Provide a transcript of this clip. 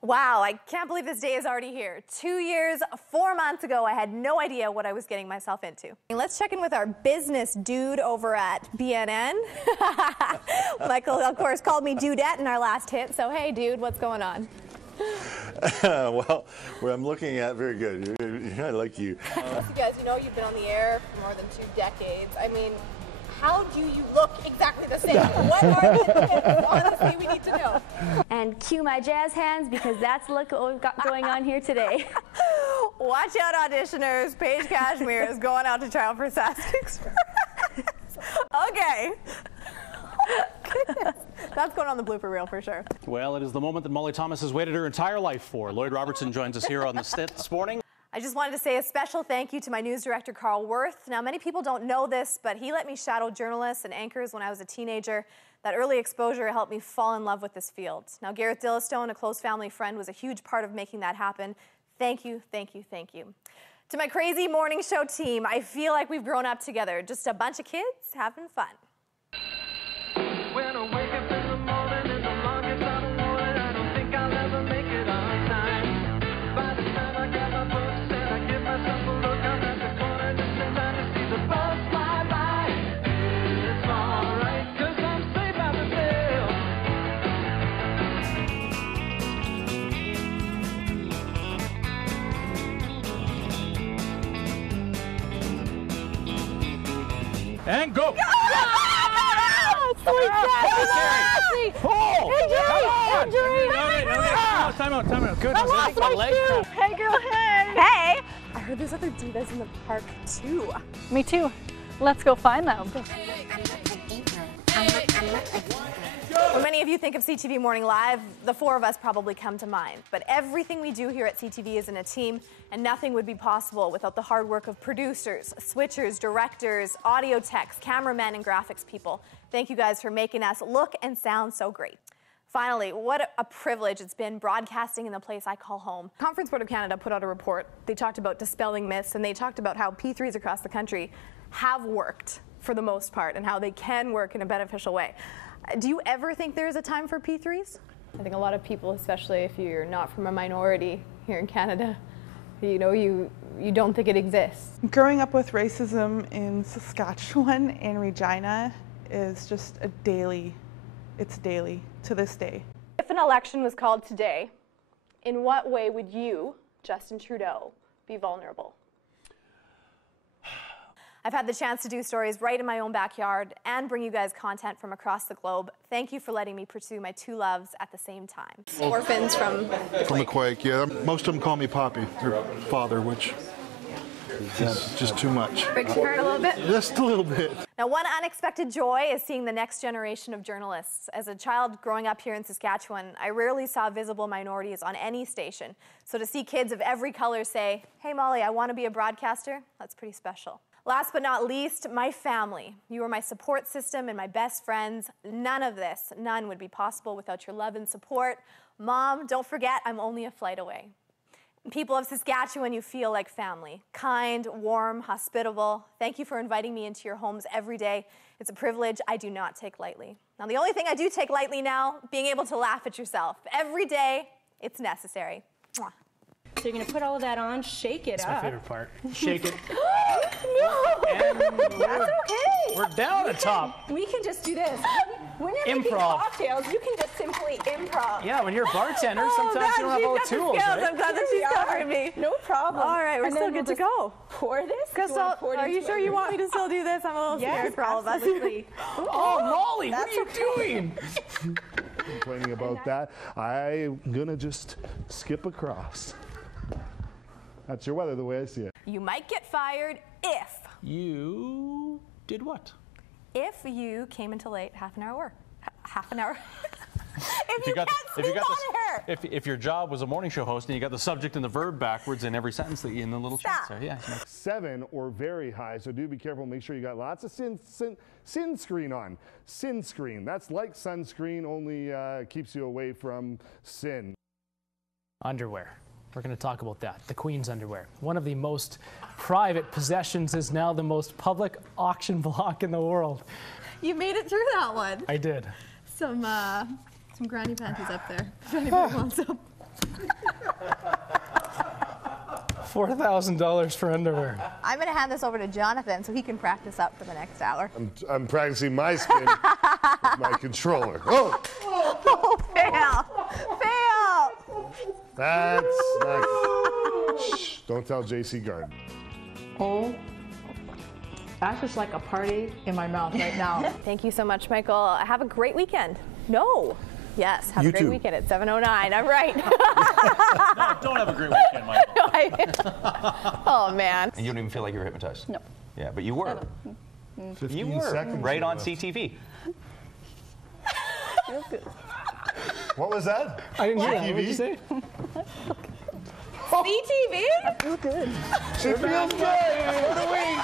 Wow, I can't believe this day is already here. 2 years, 4 months ago, I had no idea what I was getting myself into. Let's check in with our business dude over at BNN. Michael, of course, called me Dudette in our last hit, so hey, dude, what's going on? Well, what I'm looking at, very good. I like you. You guys, you know you've been on the air for more than 2 decades. I mean, how do you look exactly the same? What are the tips? Honestly, we need to know. And cue my jazz hands because that's what we've got going on here today. Watch out, auditioners. Paige Cashmere is going out to trial for sex experiments. Okay. That's going on the blooper reel for sure. Well, it is the moment that Molly Thomas has waited her entire life for. Lloyd Robertson joins us here on the Stit this morning. I just wanted to say a special thank you to my news director, Carl Worth. Now, many people don't know this, but he let me shadow journalists and anchors when I was a teenager. That early exposure helped me fall in love with this field. Now, Gareth Dillistone, a close family friend, was a huge part of making that happen. Thank you, thank you, thank you. To my crazy morning show team, I feel like we've grown up together. Just a bunch of kids having fun. When I wake up in the morning and the longest I don't know it, I don't think I'll ever make it on time. By the time I got my books and I give myself a look, I'm at the corner just in time to see the bus fly by. It's alright, 'cause I'm safe out the veil. And go! Time out. Good. I lost my shoe. Hey, girl, hey. Hey! I heard there's other divas in the park, too. Me too. Let's go find them. When many of you think of CTV Morning Live, the 4 of us probably come to mind. But everything we do here at CTV is in a team, and nothing would be possible without the hard work of producers, switchers, directors, audio techs, cameramen, and graphics people. Thank you guys for making us look and sound so great. Finally, what a privilege it's been broadcasting in the place I call home. Conference Board of Canada put out a report. They talked about dispelling myths, and they talked about how P3s across the country have worked for the most part and how they can work in a beneficial way. Do you ever think there's a time for P3s? I think a lot of people, especially if you're not from a minority here in Canada, you know, you don't think it exists. Growing up with racism in Saskatchewan and Regina is just it's daily to this day. If an election was called today, in what way would you, Justin Trudeau, be vulnerable? I've had the chance to do stories right in my own backyard and bring you guys content from across the globe. Thank you for letting me pursue my 2 loves at the same time. Orphans from the Quake, yeah. Most of them call me Poppy, their father, which is just too much. Breaks your heart a little bit? Just a little bit. Now, one unexpected joy is seeing the next generation of journalists. As a child growing up here in Saskatchewan, I rarely saw visible minorities on any station. So to see kids of every color say, "Hey Molly, I want to be a broadcaster," that's pretty special. Last but not least, my family. You are my support system and my best friends. None of this, none would be possible without your love and support. Mom, don't forget, I'm only a flight away. People of Saskatchewan, you feel like family. Kind, warm, hospitable. Thank you for inviting me into your homes every day. It's a privilege I do not take lightly. Now, the only thing I do take lightly now, being able to laugh at yourself. Every day, it's necessary. Mwah. So you're going to put all of that on, shake it up. That's my favorite part. Shake it. No! And That's okay. we're down at top. We can just do this. When you're making Improv. cocktails, you can just simply improv. Yeah, when you're a bartender, sometimes you don't have all the tools, right? I'm glad that she's covering me. No problem. All right, we're And still then good to we'll go. just Pour this. Crystal, are you sure you want me to still do this? I'm a little scared for all of us. Absolutely. Oh, Molly, what are you doing? Complaining about that, I'm gonna just skip across. That's your weather, the way I see it. You might get fired if You did what? you came into late half an hour. Half an hour? if you can't speak on her. If your job was a morning show host and you got the subject and the verb backwards in every sentence that you in the little chat. So yeah. 7 or very high, so do be careful. Make sure you got lots of sin screen on. Sin screen. That's like sunscreen, only keeps you away from sin. Underwear. We're going to talk about that. The Queen's underwear. One of the most private possessions is now the most public auction block in the world. You made it through that one. I did. Some granny panties up there, if anybody wants them. $4,000 for underwear. I'm going to hand this over to Jonathan so he can practice up for the next hour. I'm practicing my spin with my controller. Oh! Oh, fail! Fail! That's not. Shh, don't tell JC Garden. Oh, that's just like a party in my mouth right now. Thank you so much, Michael. Have a great weekend. No. Yes, have You a great too. weekend at 7:09. I'm right. No, don't have a great weekend, Michael. Oh, man. And you don't even feel like you were hypnotized? No. Yeah, but you were. 15 You were seconds right on left. CTV. What was that? I didn't hear that. What did you say? CTV? I feel good. She feels good for the week.